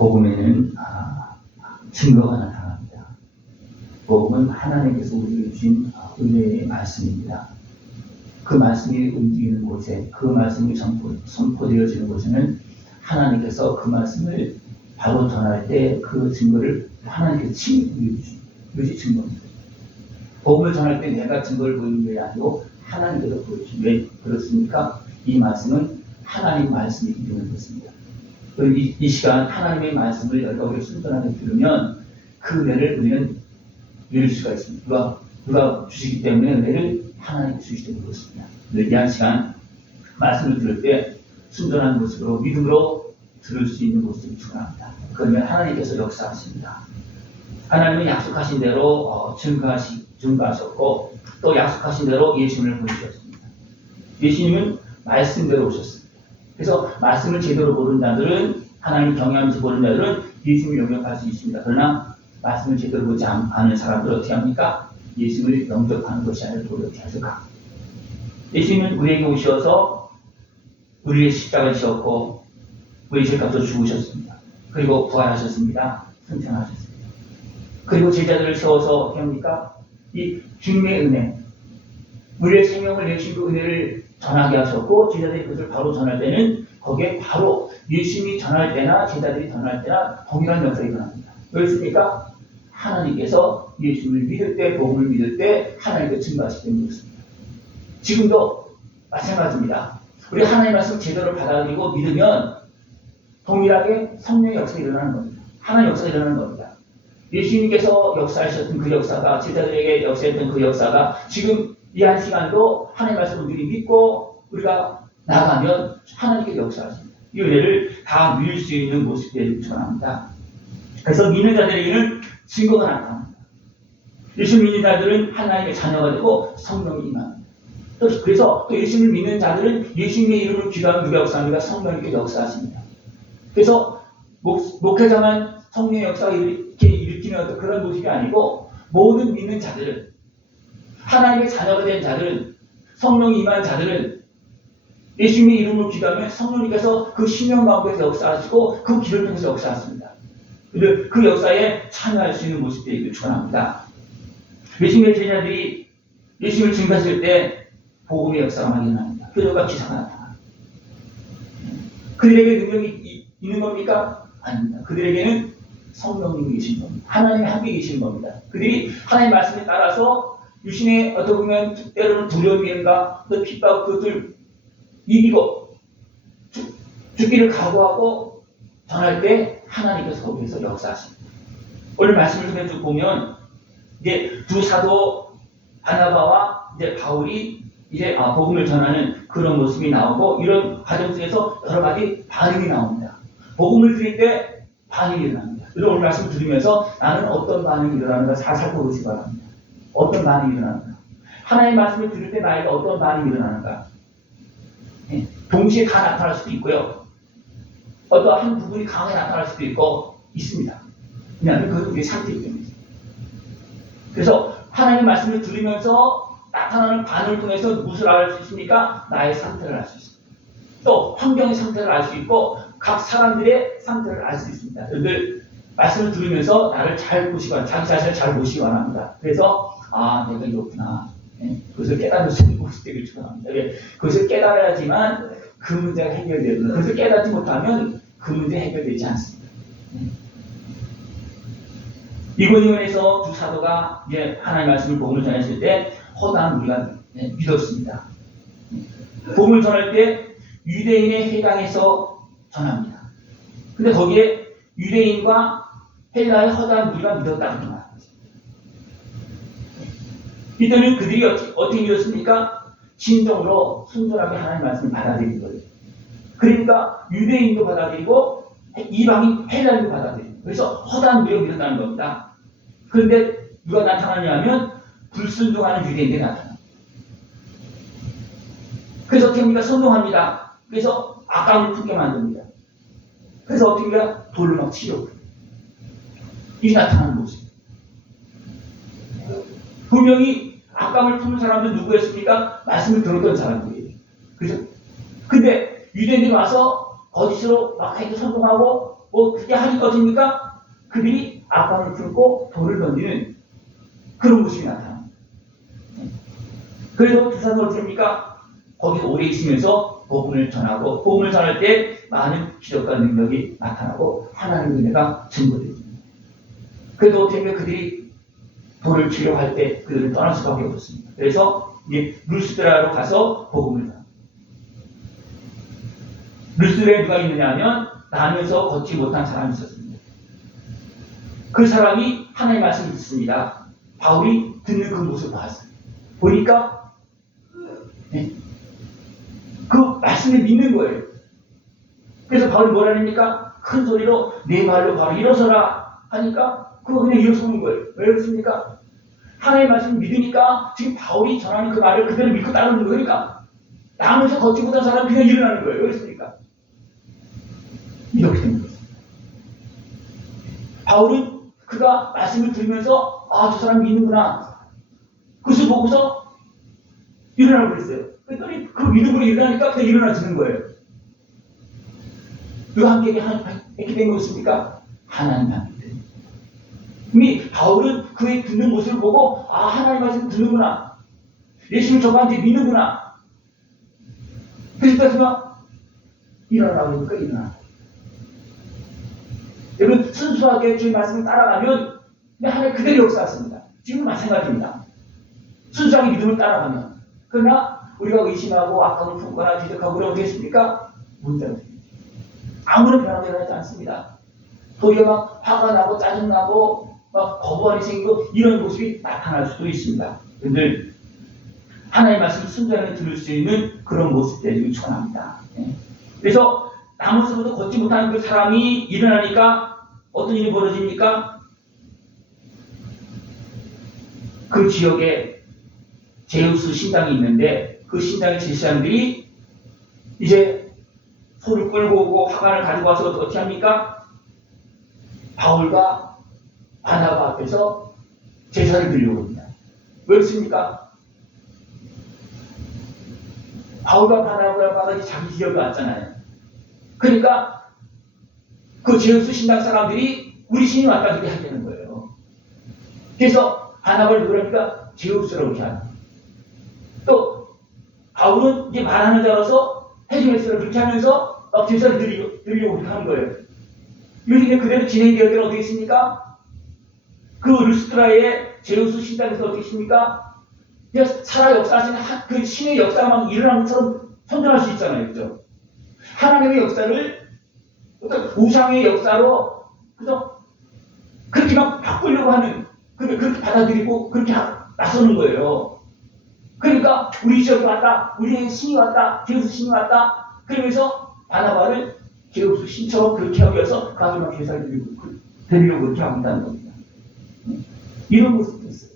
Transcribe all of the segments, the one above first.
복음에는 증거가 나타납니다. 복음은 하나님께서 우리에게 주신 은혜의 말씀입니다. 그 말씀이 움직이는 곳에, 그 말씀이 선포되어지는 곳에는 하나님께서 그 말씀을 바로 전할 때 그 증거를 하나님께서 친히 이것이 증거입니다. 복음을 전할 때 내가 증거를 보이는 게 아니고 하나님께서 보여주신. 왜 그렇습니까? 이 말씀은 하나님 말씀이기 때문에 그렇습니다. 그리고 이 시간 하나님의 말씀을 여러분이 순전하게 들으면 그 은혜를 우리는 누릴 수가 있습니다. 누가 주시기 때문에 은혜를 하나님께 주시기 때문에 그렇습니다. 이 시간 말씀을 들을 때 순전한 모습으로 믿음으로 들을 수 있는 모습을 축원합니다. 그러면 하나님께서 역사하십니다. 하나님은 약속하신 대로 증거하셨고 또 약속하신 대로 예수님을 보내주셨습니다. 예수님은 말씀대로 오셨습니다. 그래서 말씀을 제대로 모르는 자들은, 하나님을 경외하면서 모르는 자들은 예수님을 영접할 수 있습니다. 그러나 말씀을 제대로 보지 않는 사람들은 어떻게 합니까? 예수님을 영접하는 것이 아니라 도리어 어떻게 하실까? 예수님은 우리에게 오셔서 우리의 십자가를 지었고 우리의 죄값을 죽으셨습니다. 그리고 부활하셨습니다. 승천하셨습니다. 그리고 제자들을 세워서 어떻게 합니까? 이 주님의 은혜, 우리의 생명을 내신 그 은혜를 전하게 하셨고, 제자들이 그것을 바로 전할 때는 거기에 바로 예수님이 전할 때나 제자들이 전할 때나 동일한 역사가 일어납니다. 왜였습니까? 하나님께서 예수님을 믿을 때, 복음을 믿을 때 하나님께 증거하시기 때문에 그렇습니다. 지금도 마찬가지입니다. 우리 하나님의 말씀 제대로 받아들이고 믿으면 동일하게 성령의 역사가 일어나는 겁니다. 하나님의 역사가 일어나는 겁니다. 예수님께서 역사하셨던 그 역사가, 제자들에게 역사했던 그 역사가 지금 이 한 시간도 하나님의 말씀을 우리 믿고 우리가 나가면 하나님께서 역사하십니다. 이 은혜를 다 누릴 수 있는 모습들을 전합니다. 그래서 믿는 자들에게는 증거가 나타납니다. 예수 믿는 자들은 하나님의 자녀가 되고 성령이 임합니다. 그래서 또 예수님을 믿는 자들은 예수님의 이름으로 기도하면 누가 역사합니까? 성령님께서 역사하십니다. 그래서 목회자만 성령의 역사가 일으키는 어떤 그런 모습이 아니고 모든 믿는 자들은, 하나님의 자녀가 된 자들은, 성령이 임한 자들은 예수님의 이름으로 기도하면 성령님께서 그 신령 가운데서 역사하시고 그 기도를 통해서 역사하십니다. 그 역사에 참여할 수 있는 모습들이 축원합니다. 예수님의 제자들이 예수님을 증거했을 때 복음의 역사가 많이 일어납니다. 표적과 기사가 나타납니다. 그들에게 능력이 있는 겁니까? 아닙니다. 그들에게는 성령님이 계신 겁니다. 하나님이 함께 계신 겁니다. 그들이 하나님의 말씀에 따라서 유신의 어떻게 보면 때로는 두려움인가 또 핍박 그것을 이기고 죽기를 각오하고 전할 때 하나님께서 거기에서 역사하십니다. 오늘 말씀을 통해 보면 이제 두 사도 바나바와 이제 바울이 이제 복음을 전하는 그런 모습이 나오고, 이런 과정 속에서 여러 가지 반응이 나옵니다. 복음을 드릴 때 반응이 일어납니다. 오늘 말씀을 들으면서 나는 어떤 반응이 일어나는가 잘 살펴보시기 바랍니다. 어떤 반응이 일어나는가? 하나님의 말씀을 들을 때 나에게 어떤 반응이 일어나는가? 동시에 다 나타날 수도 있고요. 어떤 한 부분이 강하게 나타날 수도 있고 있습니다. 왜냐하면 그건 우리의 상태이기 때문이죠. 그래서 하나님의 말씀을 들으면서 나타나는 반응을 통해서 무엇을 알 수 있습니까? 나의 상태를 알 수 있습니다. 또 환경의 상태를 알 수 있고 각 사람들의 상태를 알 수 있습니다. 여러분들 말씀을 들으면서 나를 잘 보시고, 자기 자신을 잘 보시기 바랍니다. 그래서 내가 이렇구나. 그것을 깨닫는 수 있는 모습들을 축원합니다. 그것을 깨달아야지만 그 문제가 해결되거든요. 그것을 깨닫지 못하면 그 문제 해결되지 않습니다. 이고니온에서 두 사도가 이제 하나님의 말씀을 복음을 전했을 때 허다한 우리가 믿었습니다. 복음을 전할 때 유대인의 회당에서 전합니다. 근데 거기에 유대인과 헬라의 허다한 우리가 믿었다는 거예요. 이때는 그들이 어떻게 믿었습니까? 진정으로 순전하게 하나님의 말씀을 받아들인 거예요. 그러니까 유대인도 받아들이고 이방인 헬라인도 받아들이고, 그래서 허다한 우리가 믿었다는 겁니다. 그런데 누가 나타나냐면 불순종하는 유대인들이 나타납니다. 그래서 어떻게 합니까? 선동합니다. 그래서 악감을 품게 만듭니다. 그래서 어떻게 합니까? 돌로 막 치려고. 이게 나타나는 모습. 분명히 악감을 품은 사람들은 누구였습니까? 말씀을 들었던 사람들이에요. 그죠? 근데 유대인들이 와서 거짓으로 막 해도 성공하고 뭐 그게 하니까 어떻습니까? 그들이 악방을 품고 돌을 던지는 그런 모습이 나타납니다. 그래도 두 사람은 어떻습니까? 거기서 오래 있으면서 복음을 전하고 복음을 전할 때 많은 기적과 능력이 나타나고 하나님의 은혜가 증거됩니다. 그래도 어떻게 그들이 돌을 치려고 할 때 그들은 떠날 수밖에 없었습니다. 그래서 이제 루스드라로 가서 복음을 전합니다. 루스드라에 누가 있느냐 하면 나면서 걷지 못한 사람이 있었습니다. 그 사람이 하나님의 말씀을 듣습니다. 바울이 듣는 그 모습을 봤어요. 보니까 그 말씀을 믿는 거예요. 그래서 바울이 뭐라 합니까? 큰 소리로 네 발로 바로 일어서라 하니까 그거 그냥 일어서는 거예요. 왜 그렇습니까? 하나님의 말씀을 믿으니까 지금 바울이 전하는 그 말을 그대로 믿고 따르는 거니까 나면서 걷지 못한 사람은 그냥 일어나는 거예요. 왜 그렇습니까? 이렇게 된 거예요. 바울은 그가 말씀을 들으면서 아, 저 사람 믿는구나. 그것을 보고서 일어나고 그랬어요. 그랬더니 그 믿음으로 일어나니까 그냥 일어나지는 거예요. 누가 함께 했게 된 것입니까? 하나님 함께 된. 이미 바울은 그의 듣는 모습을 보고 아, 하나님 말씀 듣는구나. 예수를 저한테 믿는구나. 그러니까 그가 일어나고 그러니까 일어나. 여러분 순수하게 주의 말씀을 따라가면 하나님 그대로 역사하십니다. 지금 마찬가지입니다. 순수하게 믿음을 따라가면. 그러나 우리가 의심하고 악함을 품거나 뒤적하고 그러면 어떻겠습니까? 문제가 아무런 변화가 일어나지 않습니다. 도리어 막 화가 나고 짜증나고 막 거부감이 생기고 이런 모습이 나타날 수도 있습니다. 그런데 하나님의 말씀을 순전하게 들을 수 있는 그런 모습들이 충분합니다. 그래서 나무서부터 걷지 못하는 그 사람이 일어나니까 어떤 일이 벌어집니까? 그 지역에 제우스 신당이 있는데 그 신당의 제사장들이 이제 소를 끌고 오고 화관을 가지고 와서 어떻게 합니까? 바울과 바나바 앞에서 제사를 드리려고 합니다. 왜 그렇습니까? 바울과 바나바가 자기 지역에 왔잖아요. 그러니까 그 제우스 신당 사람들이 우리 신이 왔다 그렇게 하려는 거예요. 그래서 바나바를 누구랍니까? 제우스라고 이렇게 하는. 또 바울은 이제 말하는 자로서 헤르메스를 그렇게 하면서 막 제사를 드리려고 그렇게 하는 거예요. 이렇게 그대로 진행되어야 되면 어떻게 했습니까? 그 루스트라의 제우스 신당에서 어떻게 했습니까? 살아 역사하시는 그 신의 역사가 막 일어나는 것처럼 선전할 수 있잖아요. 그죠? 하나님의 역사를 어떤 우상의 역사로 그죠? 그렇게 막 바꾸려고 하는, 그렇게 받아들이고 그렇게 나서는 거예요. 그러니까 우리 지역에 왔다, 우리의 신이 왔다, 제우스 신이 왔다. 그러면서 바나바를 제우스 신처럼 그렇게 하기 위해서 가정한 제사를 드리려고 그렇게 한다는 겁니다. 이런 모습도 있어요.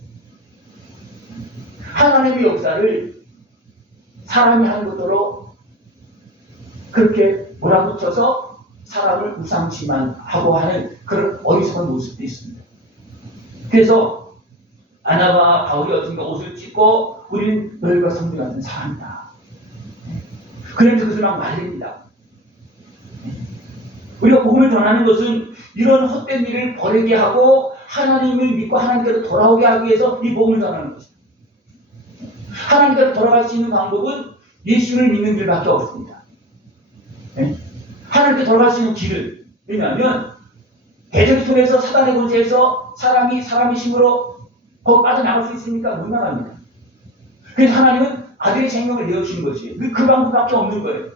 하나님의 역사를 사람이 하는 것으로 그렇게 몰아붙여서 사람을 우상치만 하고 하는 그런 어리석은 모습도 있습니다. 그래서 바나바와 바울이 어딘가 옷을 찢고 우리는 너희가 성도 같은 사람이다. 그래서 그것을 막 말립니다. 우리가 복음을 전하는 것은 이런 헛된 일을 버리게 하고 하나님을 믿고 하나님께로 돌아오게 하기 위해서 이 복음을 전하는 것입니다. 하나님께로 돌아갈 수 있는 방법은 예수를 믿는 길밖에 없습니다. 하나님께 돌아갈 수 있는 길을, 왜냐하면 대적 속에서 사단의 권세에서 사람이 힘으로 거기 빠져나갈 수 있습니까? 못 나갑니다. 그래서 하나님은 아들의 생명을 내어주시는 것이에요. 그 방법밖에 없는 거예요.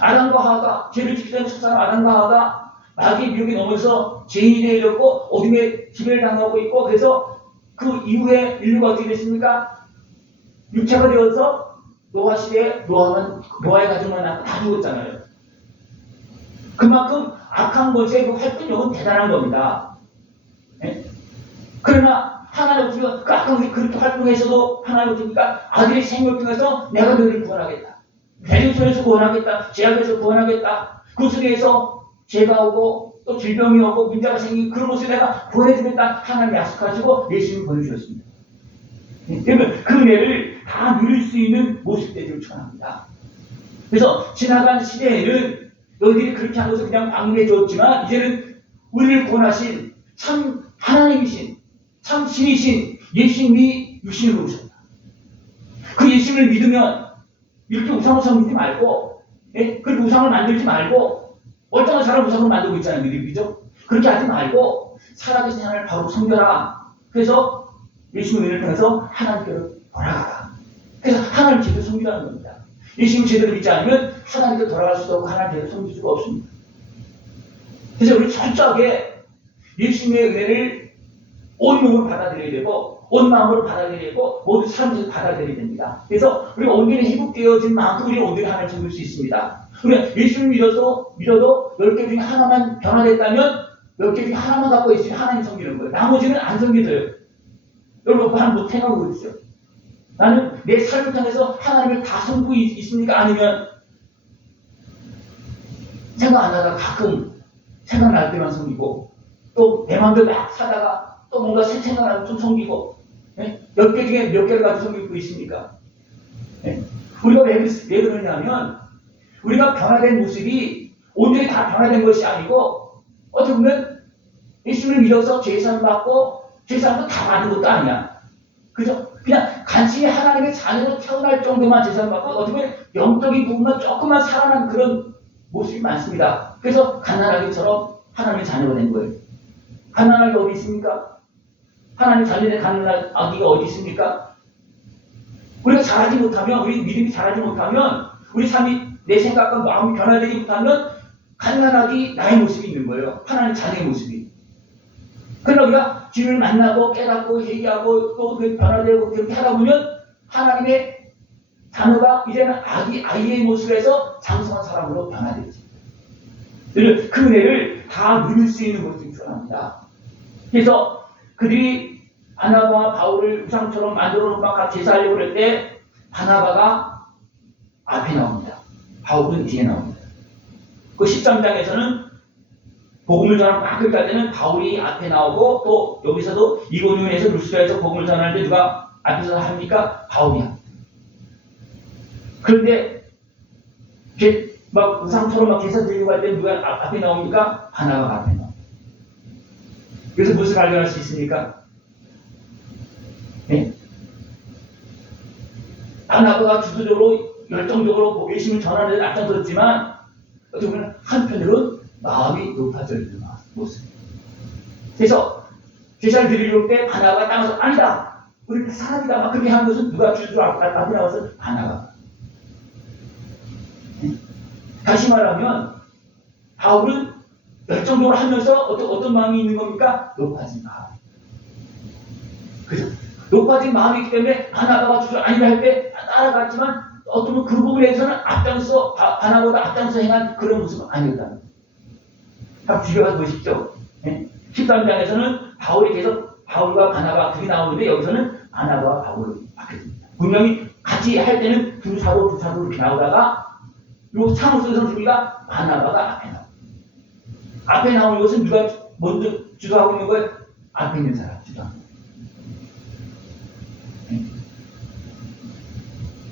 아담과 하와가 죄를 짓기 전에 첫 사람 아담과 하와가 마귀의 미혹에 넘어서 죄인이 되어졌고 어둠의 지배를 당하고 있고, 그래서 그 이후에 인류가 어떻게 됐습니까? 육체가 되어서 노아 시대에 노아의 가정만 낳고 다 죽었잖아요. 그만큼 악한 것의 그 활동력은 대단한 겁니다. 그러나 하나님 우리가 그 악한 것이 그렇게 활동해서도 하나님 어떻습니까? 아들의 생명을 통해서 내가 너희를 구원하겠다. 대중손에서 구원하겠다. 죄악에서 구원하겠다. 그 속에서 죄가 오고 또 질병이 오고 문제가 생기고 그런 것을 내가 구원해주겠다. 하나님 약속하시고 예수님을 보내주셨습니다. 그러면 그 은혜를 다 누릴 수 있는 모습들을 축원합니다. 그래서 지나간 시대에는 너희들이 그렇게 한 것을 그냥 방문해 줬지만 이제는 우리를 구원하신 참 하나님이신 참 신이신 예수님이 유신으로 오셨다. 그 예수님을 믿으면 이렇게 우상을 섬기지 말고, 예? 그렇게 우상을 만들지 말고, 멀쩡한 사람 우상을 만들고 있잖아요. 그죠? 그렇게 하지 말고 살아계신 하나님을 바로 섬겨라. 그래서 예수님의 은혜를 통해서 하나님께로 돌아가라. 그래서 하나님을 제대로 섬기라는 겁니다. 예수님을 제대로 믿지 않으면 하나님께 돌아갈 수도 없고 하나님 제대로 섬길 수가 없습니다. 그래서 우리 철저하게 예수님의 은혜를 온 몸으로 받아들여야 되고 온 마음으로 받아들여야 되고 모든 사람들이 받아들여야 됩니다. 그래서 우리가 온전히 회복되어진 만큼 우리가 온전히 하나님을 섬길 수 있습니다. 우리가 예수님을 믿어도 10개 중에 하나만 변화됐다면 10개 중에 하나만 갖고 있으면 하나님 섬기는 거예요. 나머지는 안 섬겨져요. 여러분 한번 생각해 보십시오. 나는 내 삶을 통해서 하나님을 다 섬기고 있습니까? 아니면 생각 안 하다가 가끔 생각날 때만 섬기고 또 내 마음대로 막 사다가 또 뭔가 새 생각나면 좀 섬기고, 예? 10개 중에 몇 개를 가지고 섬기고 있습니까? 예? 우리가 왜 그러냐면 우리가 변화된 모습이 온전히 다 변화된 것이 아니고 어떻게 보면 예수님을 믿어서 죄사함 받고 죄사함도 다 받은 것도 아니야. 그죠? 그냥 간신히 하나님의 자녀로 태어날 정도만 죄사함 받고 어떻게 보면 영적인 부분만 조금만 살아난 그런 모습이 많습니다. 그래서 가난하기처럼 하나님의 자녀가 된 거예요. 가난하기 어디 있습니까? 하나님 자녀의 가난한 아기가 어디 있습니까? 우리가 잘하지 못하면, 우리 믿음이 잘하지 못하면, 우리 삶이 내 생각과 마음이 변화되지 못하면 가난하기 나의 모습이 있는 거예요. 하나님 자녀의 모습이. 그러나 우리가 주님을 만나고 깨닫고 회개하고 또 변화되고 그렇게 하다 보면 하나님의 자녀가 이제는 아이의 모습에서 장성한 사람으로 변화되지. 그 은혜를 다 누릴 수 있는 것이 중요합니다. 그래서 그들이 바나바와 바울을 우상처럼 만들어 놓고 막 제사하려고 그럴 때 바나바가 앞에 나옵니다. 바울은 뒤에 나옵니다. 그 13장에서는 복음을 전하고 막 끝날 때는 바울이 앞에 나오고 또 여기서도 이고니온에서 루스드라에서 복음을 전할 때 누가 앞에서 합니까? 바울이야. 그런데 막 우상처럼 막 제사 드리려고 할 때 누가 앞에 나옵니까? 바나바가 앞에 나옵니다. 그래서 무엇을 발견할 수 있습니까? 네? 바나바가 주도적으로 열정적으로 예수님을 전하는 데 앞장섰지만 어떻게 보면 한편으로는 마음이 높아져 있는 모습. 그래서 제사를 드리려고 때 바나바가 땅에서 아니다! 우리 사람이다! 막 그렇게 하는 것은 누가 주도적으로 앞에 나와서 바나바가. 네? 다시 말하면 바울은 열정적으로 하면서 어떤 마음이 있는 겁니까? 높아진 마음. 그죠? 높아진 마음이 있기 때문에 바나바가 주저 아니다 할 때 따라갔지만 어떤 그 부분에서는 앞장서 바나바보다 앞장서 행한 그런 모습은 아니었다는 거예요. 한번 비교해 보십시오. 네? 13장에서는 바울이 계속 바울과 바나바 둘이 나오는데 여기서는 바나바와 바울이 바뀌었습니다. 분명히 같이 할 때는 두 사도 이렇게 나오다가 요 사무소에서 우리가 바나바가 앞에 나옵니다. 앞에 나오는 것은 누가 먼저 주도하고 있는 거예요? 앞에 있는 사람 주도하는 거예요.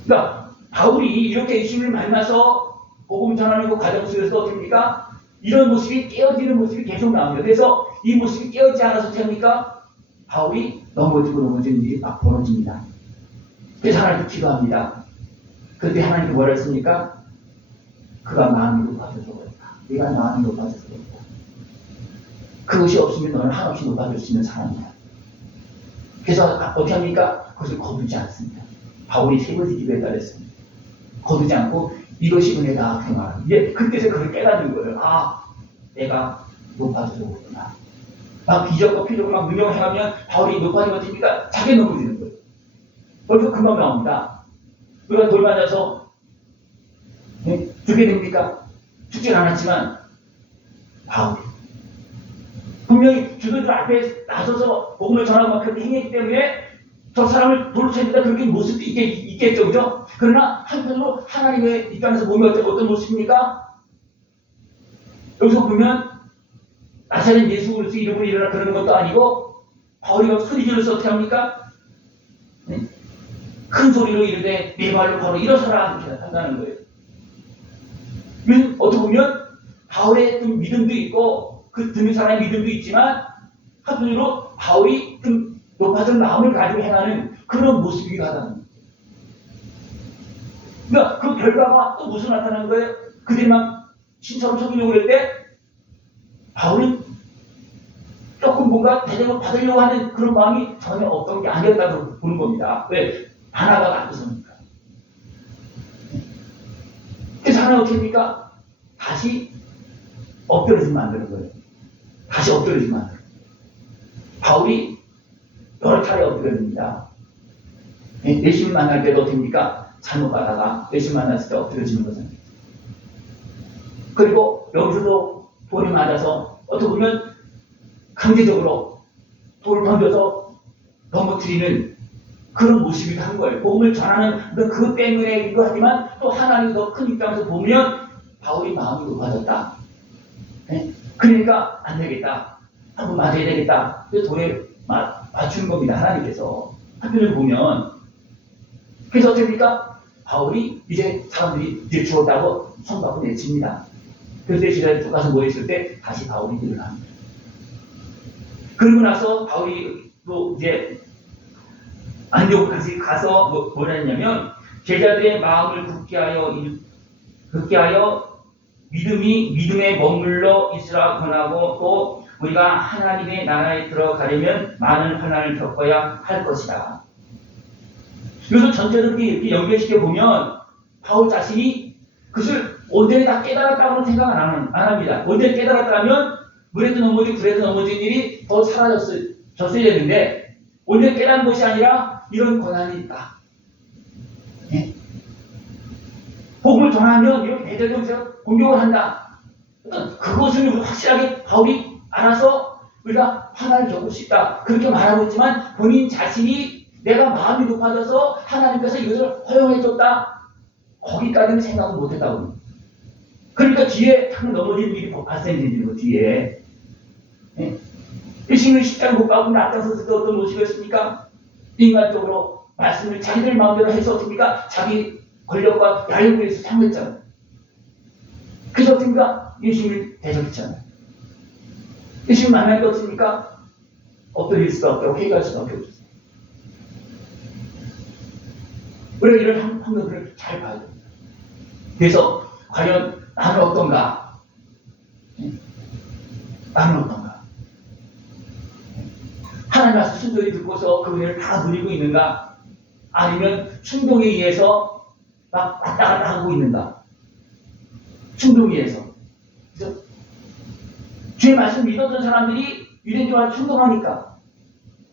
그러니까 바울이 이렇게 예수님을 만나서 복음 전하는 그 과정 속에서 어떻습니까? 이런 모습이 깨어지는 모습이 계속 나옵니다. 그래서 이 모습이 깨어지지 않아서 됩니까? 바울이 넘어지는 일이 막 벌어집니다. 그래서 하나님께 기도합니다. 그때 하나님께 뭐라 했습니까? 그가 마음이 높아져서 그랬다. 네가 마음이 높아져서 그랬다. 그것이 없으면 너는 한없이 높아질 수 있는 사람이야. 그래서 어떻게 합니까? 그것을 거두지 않습니다. 바울이 3번째 기도에 따랐습니다. 거두지 않고 이것이 은혜다. 그 말. 이제 그때서 그걸 깨닫는 거예요. 아, 내가 높아져서 그렇구나. 막 기적과 표적을 막 능력해가면 바울이 높아진 것 같으니까 자기 넘어지는 거예요. 벌써 금방 나옵니다. 우리가 돌 맞아서 죽게 됩니까? 죽진 않았지만 바울이 분명히 주도들 앞에 나서서 복음을 전하고 막 그렇게 행했기 때문에 저 사람을 돌로 쳤다 그렇게 모습도 있겠죠, 그죠? 그러나 한편으로 하나님의 입장에서 몸이 어떤 모습입니까? 여기서 보면 나사렛 예수 그리스도 이름으로 일어나 그러는 것도 아니고 바울이 막 소리 질러서 어떻게 합니까? 네? 큰 소리로 이르되 네 발로 바로 일어서라 이렇게 한다는 거예요. 이건 어떻게 보면 바울의 좀 믿음도 있고 그 듣는 사람의 믿음도 있지만 한편으로 바울이 좀 높아진 마음을 가지고 행하는 그런 모습이 하다는 거예요. 그러니까 그 결과가 또 무슨 나타나는 거예요? 그들이 막 신처럼 속이려고 그럴 때 바울은 조금 뭔가 대접을 받으려고 하는 그런 마음이 전혀 없던 게 아니었다고 보는 겁니다. 왜? 하나가 앞서니까. 그래서 하나 어떻게 합니까? 다시 엎드려지면 만드는 거예요. 다시 엎드려지면 만드는 거예요. 바울이 여러 차례 엎드려집니다. 예수님 만날 때도 어떻게 합니까? 잘못 가다가 예수님 만났을 때 엎드려지는 것은. 그리고 여기서도 돌이 맞아서 어떻게 보면 강제적으로 돌을 던져서 넘어뜨리는 그런 모습이 한 거예요. 복음을 전하는 그 때문에이기도 하지만 또 하나님 더 큰 입장에서 보면 바울이 마음이 높아졌다. 네? 그러니까 안 되겠다. 한번 맞아야 되겠다. 그래서 돌에 맞추는 겁니다. 하나님께서. 한편을 보면 그래서 어떻습니까? 바울이 이제 사람들이 이제 죽었다고 선받고 내칩니다. 그때 시대에 쭉 가서 모였을 때 다시 바울이 일어납니다. 그러고 나서 바울이 또 이제 안디옥까지 가서 뭐라 했냐면 제자들의 마음을 굳게 하여 믿음에 머물러 있으라 권하고 또 우리가 하나님의 나라에 들어가려면 많은 환난을 겪어야 할 것이다. 이것을 전체적으로 이렇게 연결시켜 보면 바울 자신이 그것을 온전히 다 깨달았다고는 생각 안 합니다. 온전히 깨달았다면 물에도 넘어지고 불에도 넘어진 일이 더 사라졌어야 되는데 온전히 깨달은 것이 아니라 이런 권한이 있다. 네? 복음을 전하면 이렇게 대적으로 공격을 한다. 그것을 확실하게 바울이 알아서 우리가 환난을 겪을 수 있다. 그렇게 말하고 있지만 본인 자신이 내가 마음이 높아져서 하나님께서 이것을 허용해줬다. 거기까지는 생각을 못했다고. 그러니까 뒤에 탁 넘어지는 일이 발생되는 거 뒤에. 네? 예수님은 십자가 못 박고 앞장서서 어떤 모습이었습니까? 인간적으로 말씀을 자기들 마음대로 해서 어떻습니까? 자기 권력과 야욕에 의해서 사용했잖아요. 그래서 어떻습니까? 예수님을 대적했잖아요. 예수님 만날 게 어떻습니까? 엎드릴 수밖에 없고 회개할 수밖에 없어요. 우리가 이런 환경들을 잘 봐야 됩니다. 그래서 과연 나는 어떤가? 나는 어떤가? 하나님 말씀 순전히 듣고서 그 은혜를 다 누리고 있는가? 아니면 충동에 의해서 막 왔다 갔다 하고 있는가? 충동에 의해서. 그래서 주의 말씀 믿었던 사람들이 유대인들과 충동하니까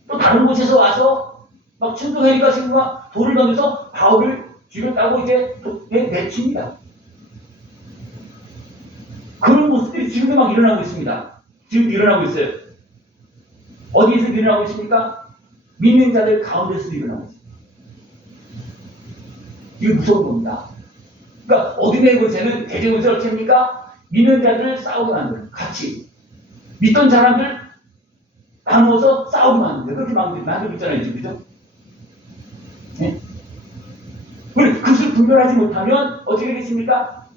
또 다른 곳에서 와서 막 충동하니까 친구가 돌을 던져서 바울을 죽였다고 이제 또 내칩니다. 그런 모습들이 지금도 막 일어나고 있습니다. 지금 일어나고 있어요. 어디에서 일어나고 있습니까? 믿는 자들 가운데서도 일어나고 있습니다. 이게 무서운 겁니다. 그러니까 어둠의 곳에는 대제군사 어떻게 합니까? 믿는 자들을 싸우게 만들어요. 같이. 믿던 사람들 나누어서 싸우게 만들어요. 그렇게 만들고 있잖아요. 지금. 그죠? 네? 우리 그것을 분별하지 못하면 어떻게 되겠습니까?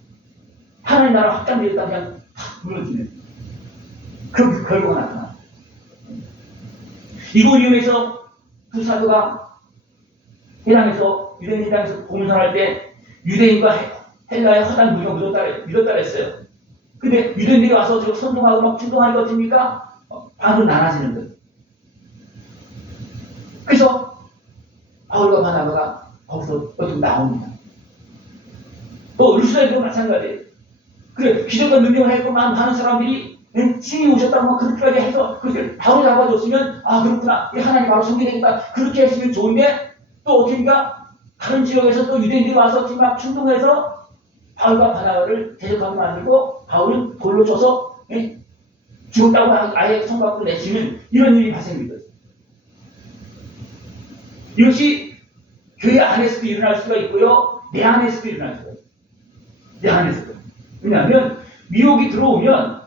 하나님 나라 확장되겠다 그냥 탁 무너지는 그런 결과가 나타나. 이고니움에서 두 사도가 해당에서 유대인 해당에서 공산할 때 유대인과 헬라의 허당 무조가 믿었다 했어요. 근데 유대인들이 와서 저 선동하고 막 충동하는 거 어떻습니까? 반으로 나눠지는 거예요. 그래서 바울과 바나바가 거기서 어떻게 나옵니다. 또 루스라에도 마찬가지예요. 그래 기적과 능력을 했고 많은 사람들이 신이 오셨다고 막 그렇게까지 해서 그것을 바로 잡아줬으면 아 그렇구나 이 하나님 바로 섬기되겠다 그렇게 했으면 좋은데 또 어떻게인가 다른 지역에서 또 유대인들이 와서 막 충동해서 바울과 바나바를 대적하게 만들고 바울은 돌로 쳐서 죽었다고 아예 성곽으로 내치는 이런 일이 발생됩니다. 이것이 교회 안에서도 일어날 수가 있고요 내 안에서도 일어날 수가 있어요. 내 안에서도. 왜냐하면 미혹이 들어오면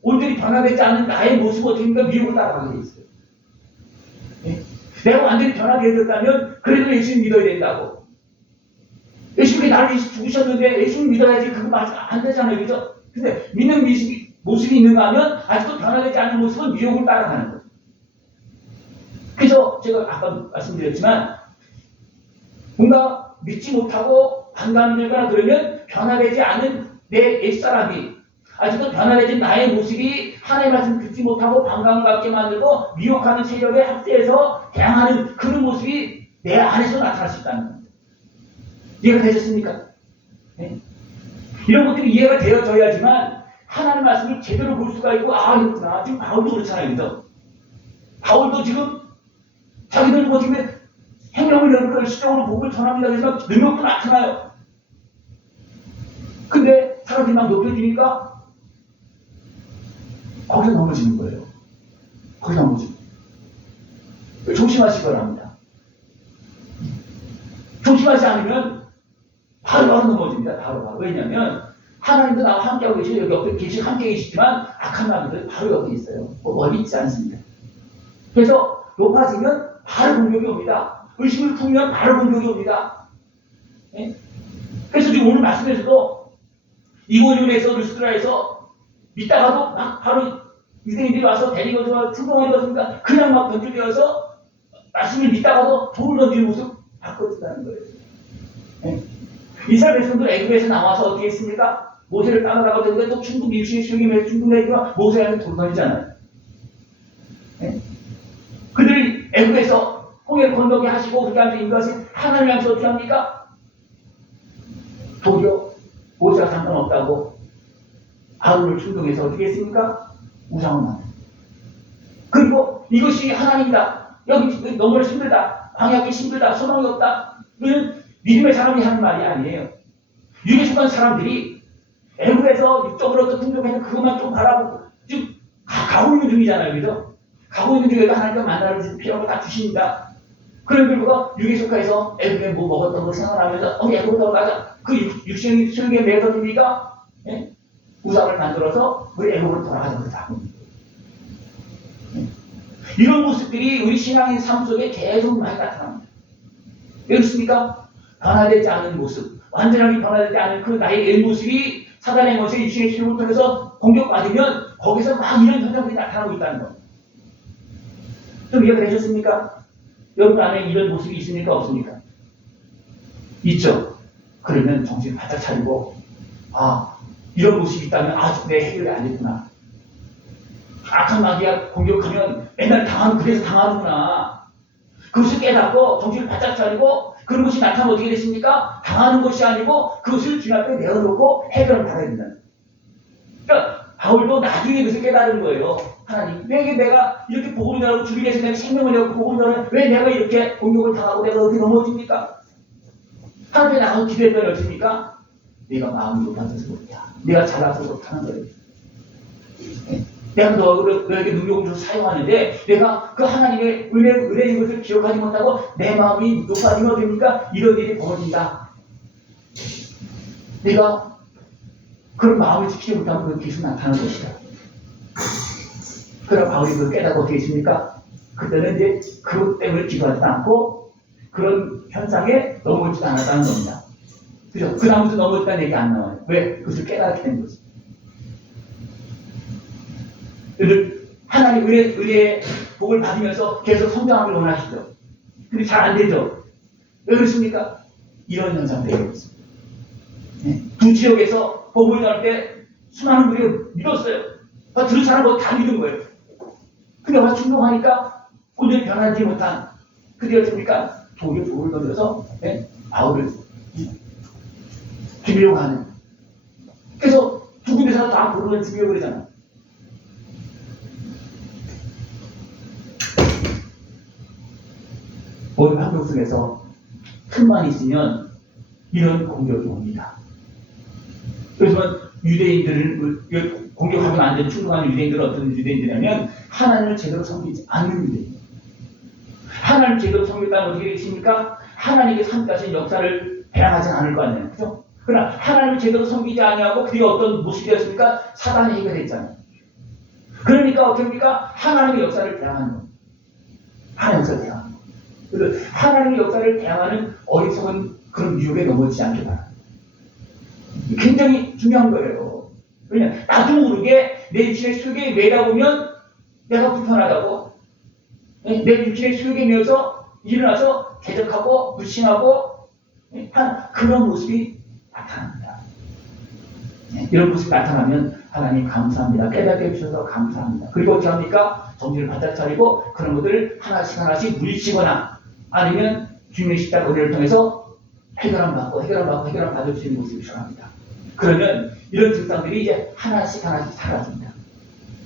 온전히 변화되지 않은 나의 모습이 어떻게니까 미혹을 따라가게 돼 있어요. 내가 완전히 변화되었다면 그래도 예수님 믿어야 된다고. 예수님께 나를 죽으셨는데 예수를 믿어야지. 그거 맞아 안 되잖아요. 그죠? 근데 믿는 모습이 있는가 하면 아직도 변화되지 않는 모습은 유혹을 따라가는 거예요. 그래서 제가 아까 말씀드렸지만 뭔가 믿지 못하고 반감되거나 그러면 변화되지 않은 내 옛사람이 아직도 변화되지 나의 모습이 하나님의 말씀 듣지 못하고 반감을 갖게 만들고 미혹하는 세력에 합세해서 대항하는 그런 모습이 내 안에서 나타날 수 있다는 겁니다. 이해가 되셨습니까? 네? 이런 것들이 이해가 되어져야지만 하나님의 말씀을 제대로 볼 수가 있고 아 이렇구나. 지금 바울도 그렇잖아요. 그죠? 바울도 지금 자기들 뭐 지금 행령을 열고 시적으로 복을 전합니다. 그래서 능력도 나타나요. 근데 사람들이 막 높여지니까 거기서 넘어지는 거예요. 거기서 넘어지는 거예요. 조심하시기 바랍니다. 조심하지 않으면 바로 넘어집니다. 바로. 왜냐하면 하나님도 나와 함께하고 계시고 여기 옆에 함께 계시지만 악한 마귀들 바로 여기 있어요. 멀리 있지 않습니다. 그래서 높아지면 바로 공격이 옵니다. 의심을 품으면 바로 공격이 옵니다. 네? 그래서 지금 오늘 말씀에서도 이고니온에서 루스드라에서 믿다가도 막 바로 유대인들이 와서 데리고 들어와 충동하는 것입니까? 그냥 막 변질되어서 말씀을 믿다가도 돌을 던지는 모습 바꿔준다는 거예요. 네? 이스라엘 백성들 애굽에서 나와서 어떻게 했습니까? 모세를 따라가고 되는데 또 충동 일신의 수용임에서 충동되니까 모세한테 돌 던지잖아요. 네? 그들이 애굽에서 홍해 건너게 하시고 그렇게 하면서 인도하신 하나님을 향해서 어떻게 합니까? 도리어 모세가 상관없다고 아론을 충동해서 어떻게 했습니까? 우상을 만든. 그리고 이것이 하나님이다. 여기 너무나 힘들다. 광야하기 힘들다. 소망이 없다. 이건 믿음의 사람이 하는 말이 아니에요. 유대 속한 사람들이 애굽에서 육적으로 어떤 풍족해서 그것만 좀 바라보고 지금 가고 있는 중이잖아요. 그죠? 가고 있는 중에도 하나님과 만나는 필요한 거 다 주십니다. 그런 결과가 유대 속해서 애굽에 뭐 먹었던 거 생각하면서 애굽으로 가자. 그 육신의 슬기에 매서집니까? 예? 우상을 만들어서 우리 애굽으로 돌아가자. 그렇게 하고 있는 거예요. 이런 모습들이 우리 신앙의 삶 속에 계속 많이 나타납니다. 왜 그렇습니까? 변화되지 않은 모습, 완전하게 변화되지 않은 그 나의 옛 모습이 사단의 것에 육신의 실험을 통해서 공격받으면 거기서 막 이런 현상들이 나타나고 있다는 것. 좀 이해가 되셨습니까? 여러분 안에 이런 모습이 있습니까? 없습니까? 있죠? 그러면 정신 바짝 차리고 이런 모습이 있다면 아직 내 해결이 안 됐구나. 악한 마귀가 공격하면 맨날 그래서 당하는구나. 그것을 깨닫고 정신을 바짝 차리고 그런 것이 나타나면 어떻게 됐습니까? 당하는 것이 아니고 그것을 주님 앞에 내어놓고 해결을 받아야 된다. 그러니까 바울도 나중에 그것을 깨달은 거예요. 하나님, 왜 내가 이렇게 복음을 전하고 주를 위해서 내가 생명을 내고 복음을 전하는 왜 내가 이렇게 공격을 당하고 내가 어떻게 넘어집니까? 하나님에 나가서 기도했더니 어떻습니까? 내가 마음이 높아져서 그렇다. 내가 잘나서 그렇다는 거예요. 내가 너에게 능력을 줘서 사용하는데 내가 그 하나님의 은혜인 것을 기억하지 못하고 내 마음이 높아지면 됩니까? 이런 일이 벌어진다. 내가 그런 마음을 지키지 못하면 그 계속 나타나는 것이다. 그러나 바울이 그걸 깨닫고 어떻게 했습니까? 그때는 이제 그것 때문에 기도하지 않고 그런 현상에 넘어지지 않았다는 겁니다. 그죠? 그 다음부터 넘어졌다는 얘기 안 나와요. 왜? 그것을 깨닫게 된 거지. 하나님 은혜의 복을 받으면서 계속 성장하길 원하시죠. 근데 잘 안 되죠. 왜 그렇습니까? 이런 현상들이 있습니다. 네. 두 지역에서 복을 전할 때 수많은 분이 믿었어요. 들은 사람은 다 믿은 거예요. 근데 와서 충동하니까 온전히 변하지 못한 그게 어떻습니까? 돌을 던져서 바울을 죽이려고 하는. 그래서 두 군데서 다 돌을 죽이려고 그러잖아. 모든 환경 속에서 틈만 있으면 이런 공격이 옵니다. 그래서 유대인들을 공격하면 안 되는 충동하는 유대인들은 어떤 유대인들이냐면 하나님을 제대로 섬기지 않는 유대인. 하나님을 제대로 섬겼다면 어떻게 되겠습니까? 하나님의 삶까지 역사를 배양하지는 않을 거 아니에요. 그죠? 그러나 하나님을 제대로 섬기지 아니하고 그게 어떤 모습이 되었습니까? 사단의 해가 됐잖아요. 그러니까 어떻게 합니까? 하나님의 역사를 배양하는 겁니다. 하나님의 역사를 배양하는 겁니다. 그래서 하나님의 역사를 대항하는 어리석은 그런 유혹에 넘어지지 않게 바랍니다. 굉장히 중요한 거예요. 왜냐, 나도 모르게 내 육신의 수욕에 매다 보면 내가 불편하다고. 내 육신의 수욕에 매여서 일어나서 대적하고 불신하고 한 그런 모습이 나타납니다. 이런 모습이 나타나면 하나님 감사합니다. 깨닫게 해주셔서 감사합니다. 그리고 어떻게 합니까? 정신을 바짝 차리고 그런 것들을 하나씩 물리치거나 아니면 주님의 십자가 은혜를 통해서 해결함 받을 수 있는 모습이 필요합니다. 그러면 이런 증상들이 이제 하나씩 사라집니다.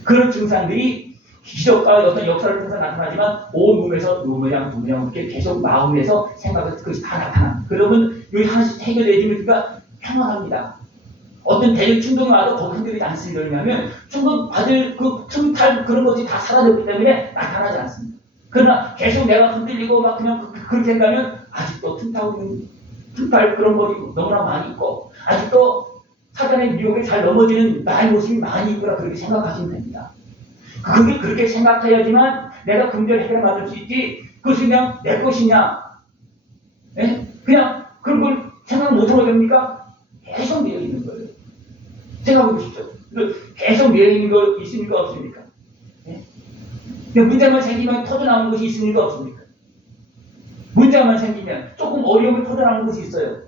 그런 증상들이 기적과 어떤 역사를 통해서 나타나지만 온 몸에서 노모양 이렇게 계속 마음에서 생각에서 그것이 다 나타납니다. 그러면 여기 하나씩 해결되어지면 우리가 평안합니다. 어떤 대적 충동이 와도 거기 흔들리지 않습니다. 왜냐하면 충동 받을 그 틈탈 그런 것이 다 사라졌기 때문에 나타나지 않습니다. 그러나 계속 내가 흔들리고 막 그냥 그렇게 한다면 아직도 틈탈 그런 것이 너무나 많이 있고 아직도 사단의 미혹에 잘 넘어지는 나의 모습이 많이 있구나 그렇게 생각하시면 됩니다. 그게 그렇게 생각해야지만 내가 금전 해결을 받을 수 있지 그것이 그냥 내 것이냐 그냥 그런 걸 생각 못하고 됩니까? 계속 미어 있는 거예요. 생각해 보십시오. 계속 미어 있는 거 있습니까? 없습니까? 문제만 생기면 터져나오는 것이 있습니까? 없습니까? 문제만 생기면 조금 어려움이 터져나오는 것이 있어요.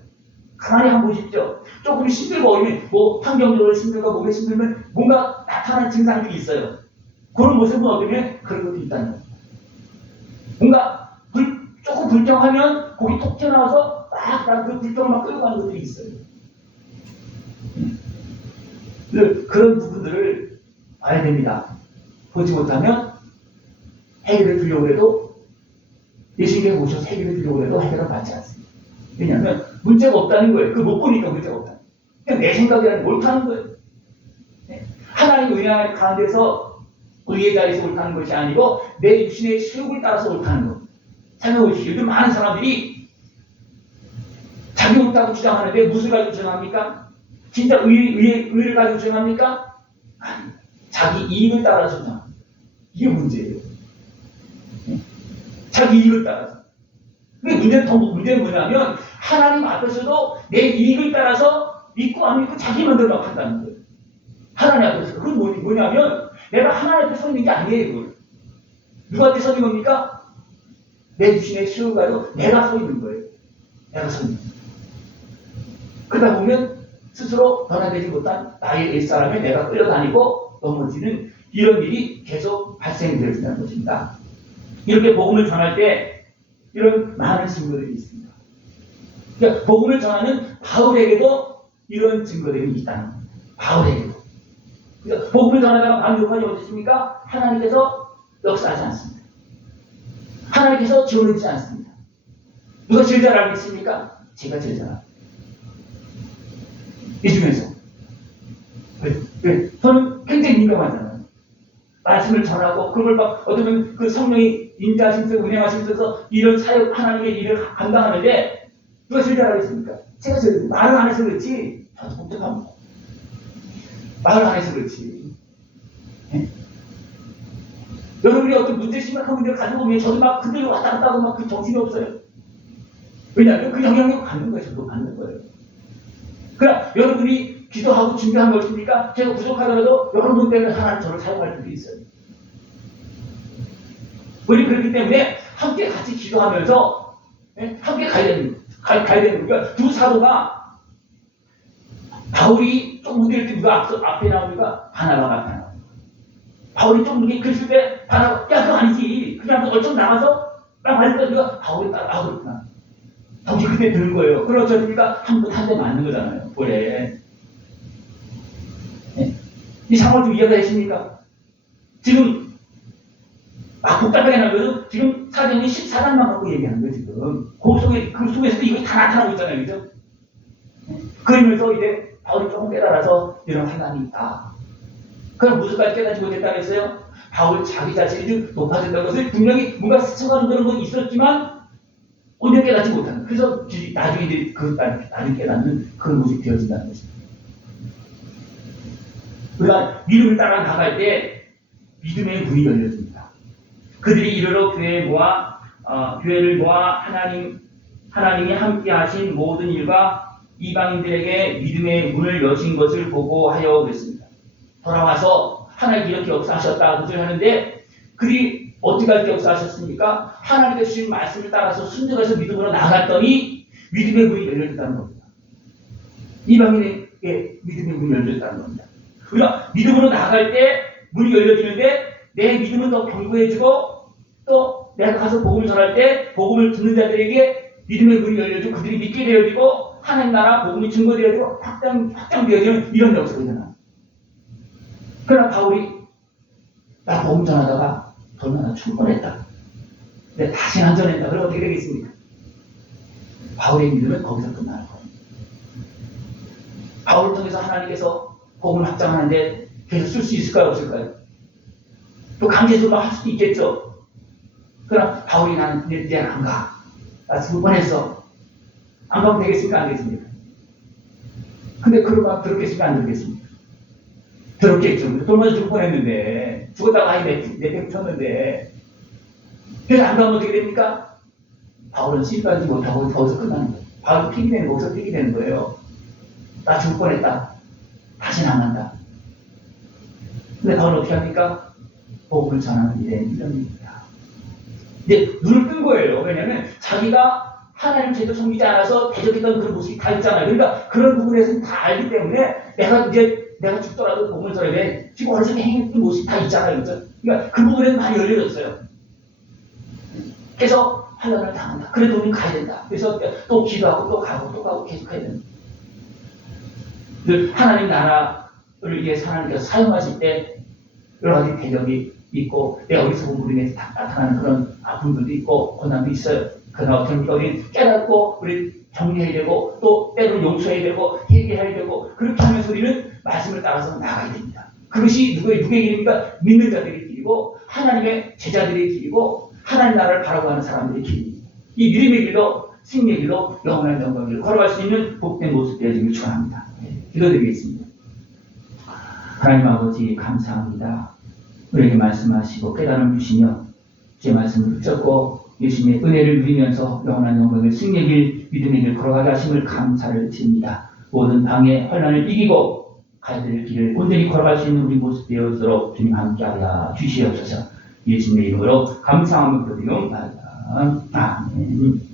가만히 한번 보십시오. 조금 힘들고 어려우면 뭐 환경적으로 힘들고 몸에 힘들면 뭔가 나타나는 증상들이 있어요. 그런 모습은 어쩌면 그런 것도 있다는 겁니다. 뭔가 조금 불평하면 거기 톡 튀어나와서 막 그 불평을 막 끌고 가는 것들이 있어요. 그런 부분들을 봐야 됩니다. 보지 못하면 해결을 주려고 해도 예수님께 오셔서 해결을 주려고 해도 해결을 받지 않습니다. 왜냐하면 문제가 없다는 거예요. 그 못 보니까 문제가 없다. 그냥 내 생각이라는 옳다는 거예요. 하나님 은혜 가운데서 의의 자리에서 옳다는 것이 아니고 내 육신의 수욕을 따라서 옳다는 것. 생각해 보십시오. 요즘 많은 사람들이 자기 옳다고 주장하는데 무엇을 가지고 주장합니까? 진짜 의를 가지고 주장합니까? 아니, 자기 이익을 따라서 주장합니다. 이게 문제예요. 자기 이익을 따라서. 근데 문제는 뭐냐면 하나님 앞에서도 내 이익을 따라서 믿고 안 믿고 자기 마음대로 한다는 거예요. 하나님 앞에서. 그건 뭐냐면 내가 하나님 앞에 서 있는 게 아니에요. 그걸. 누구한테 서 있는 겁니까? 내 육신의 수욕을 가지고 내가 서 있는 거예요. 내가 서 있는 거예요. 그러다 보면 스스로 변화되지 못한 나의 옛사람에 내가 끌려다니고 넘어지는 이런 일이 계속 발생되어진다는 것입니다. 이렇게 복음을 전할 때 이런 많은 증거들이 있습니다. 그러니까 복음을 전하는 바울에게도 이런 증거들이 있다는 겁니다. 바울에게도. 그러니까 복음을 전하다가 반격하지 못했습니까? 하나님께서 역사하지 않습니다. 하나님께서 지원해주지 않습니다. 누가 제일 잘 알고 있습니까? 제가 제일 잘 알고 이 중에서. 왜? 저는 굉장히 민감하잖아요. 말씀을 전하고, 그걸 막, 어쩌면 그 성령이 인자하심서, 운행하심서 이런 사역, 하나님의 일을 감당하는데, 누가 제일 잘하겠습니까? 제가 제일, 말을 안 해서 그렇지, 저도 복잡합니다. 말을 안 해서 그렇지. 예? 여러분이 어떤 문제, 심각한 문제를 가지고 오면 저도 막 그대로 왔다 갔다 하고 막 그 정신이 없어요. 왜냐하면 그 영향력을 받는 거예요. 저도 받는 거예요. 그러나 여러분이 기도하고 준비한 것입니까? 제가 부족하더라도 여러분 때문에 하나님 저를 사용할 수도 있어요. 우리 그렇기 때문에 함께 같이 기도하면서 함께 가야 되는 거니까 두 사도가 바울이 좀 문제일 때 누가 앞에 나오니까 바나바가 앞에 나옵니다. 바울이 좀 문제 그랬을 때 바나바 야 그거 아니지. 그냥 얼쩍 나가서 딱 말했더니 누가 바울이 딱 그렇구나. 정신 그때 드는 거예요. 그럼 어쩌니까 한 대 맞는 거잖아요. 볼에. 이 상황을 좀 이해가 되십니까? 지금 막 복잡하게 나면서 지금 사정이 14장만 갖고 얘기하는 거예요. 지금 그 속에서도 이거 다 나타나고 있잖아요. 그죠? 그러면서 이제 바울이 조금 깨달아서 이런 환난이 있다. 그럼 무엇까지 깨닫지 못했다고 했어요? 바울 자기 자신이 높아진다는 것을 분명히 뭔가 스쳐가는 그런 건 있었지만 언제 깨닫지 못하는. 그래서 나중에 이제 나중에 깨닫는 그런 모습이 되어진다는 것입니다. 우리가 믿음을 따라 나갈 때 믿음의 문이 열려집니다. 그들이 이르러 교회를 모아 하나님이 함께하신 모든 일과 이방인들에게 믿음의 문을 여신 것을 보고 하여 그랬습니다. 돌아와서 하나님이 이렇게 역사하셨다 그들 하는데 그들이 어떻게 할때 역사하셨습니까? 하나님께서 주신 말씀을 따라서 순종해서 믿음으로 나아갔더니 믿음의 문이 열려졌다는 겁니다. 이방인에게 믿음의 문이 열려졌다는 겁니다. 우리가 믿음으로 나아갈 때 문이 열려지는데 내 믿음은 더 견고해지고 또 내가 가서 복음을 전할 때 복음을 듣는 자들에게 믿음의 문이 열려지고 그들이 믿게 되어지고 하나님 나라 복음이 증거되어지고 확장되어지는 이런 역사가 일어납니다. 그러나 바울이 나 복음 전하다가 돌면서 충분했다. 근데 다시 안 전했다. 그럼 어떻게 되겠습니까? 바울의 믿음은 거기서 끝나는 거예요. 바울을 통해서 하나님께서 복음을 확장하는데 계속 쓸 수 있을까요? 없을까요? 또 강제적으로 할 수도 있겠죠. 그러나 바울이 나는 이제 안 가. 나 죽을 뻔했어. 안 가면 되겠습니까? 안 되겠습니까? 근데 그러면 들었겠습니까? 안 들었겠습니까? 들었겠죠. 돌면서 죽을 뻔했는데 죽었다가 아이 내팽 쳤는데 그래서 안 가면 어떻게 됩니까? 바울은 씨까지 못하고 거기서 끝나는 거예요. 바울은 픽이 되는 거기서 픽이 되는 거예요. 나 죽을 뻔했다. 다시는 안 간다. 근데 바울은 어떻게 합니까? 복음을 전하는 일에 이릅니다. 이제 눈을 뜬 거예요. 왜냐하면 자기가 하나님 제대로 섬기지 않아서 대적했던 그런 모습이 다 있잖아요. 그러니까 그런 부분에서는 다 알기 때문에 내가 죽더라도 복음을 전해야 돼. 지금 어렸을 때 행했던 모습이 다 있잖아요. 그렇죠? 그러니까 그 부분에는 많이 열려졌어요. 그래서 환난을 당한다. 그래도 우리는 가야 된다. 그래서 또 기도하고 또 가고 계속 가야 된다. 하나님 나라를 위해서 하나님께서 사용하실 때 여러 가지 대적이 있고 내 어리석은 우리에게 나타나는 그런 아픔들도 있고 고난도 있어요. 그러나 어떻게 합니까? 우리는 깨닫고 우리 정리해야 되고 또 때로 용서해야 되고 회개해야 되고 그렇게 하면서 우리는 말씀을 따라서 나가야 됩니다. 그것이 누구의 길입니까? 믿는 자들의 길이고 하나님의 제자들의 길이고 하나님 나라를 바라보는 사람들의 길입니다. 이 믿음의 길로 승리의 길로 영원한 영광의 길로 걸어갈 수 있는 복된 모습 되어지길 축원합니다. 기도드리겠습니다. 하나님 아버지 감사합니다. 우리에게 말씀하시고 깨달음 주시며 제 말씀을 붙잡고 예수님의 은혜를 누리면서 영원한 영광의 승리의 길 믿음의 길 걸어가게 하심을 감사를 드립니다. 모든 방해 환난을 이기고 가야 될 길을 온전히 걸어갈 수 있는 우리 모습 되어서록 주님 함께하여 주시옵소서. 예수님의 이름으로 감사함을 드리옵나이다. 아멘.